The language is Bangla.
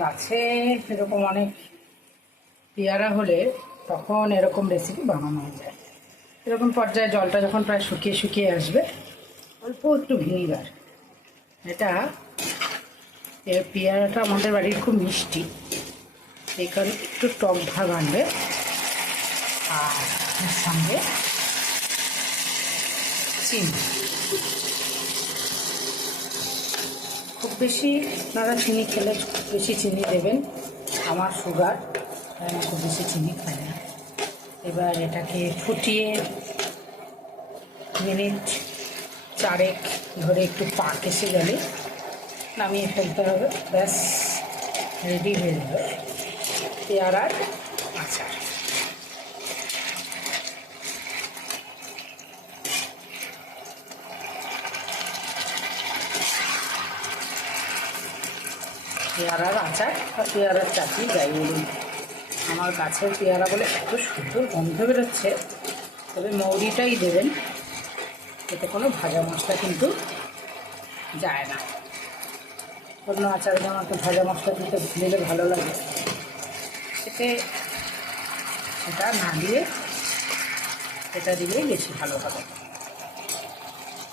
গাছে এরকম অনেক পেয়ারা হলে তখন এরকম রেসিপি বানানো যায়। এরকম পর্যায়ে জলটা যখন প্রায় শুকিয়ে শুকিয়ে আসবে, অল্প একটু ভিনিগার, এটা পেয়ারাটা আমাদের বাড়ির খুব মিষ্টি, এই কারণে একটু টক ভাব আনবে। আর এর সঙ্গে চিনি, খুব বেশি আপনারা চিনি খেলে বেশি চিনি দেবেন। আমার সুগার, আমি খুব বেশি চিনি খাই না। এবার এটাকে ফুটিয়ে মিনিট 4 ধরে একটু পাক এসে গেলে নামিয়ে ফেলতে হবে। ব্যাস রেডি হয়ে যাবে পেয়ারার আচার। পেয়ারার আচার বা পেয়ারার চাটনি যাই বলুন, আমার গাছের পেয়ারা বলে এত সুন্দর গন্ধ বেরোচ্ছে। তবে মৌরিটাই দেবেন, এতে কোনো ভাজা মশলা কিন্তু যায় না। অন্য আচারে যেমন একটা ভাজা মশলা দিলে ভালো লাগে, এতে সেটা না দিয়ে এটা দিলেই বেশি ভালো হবে।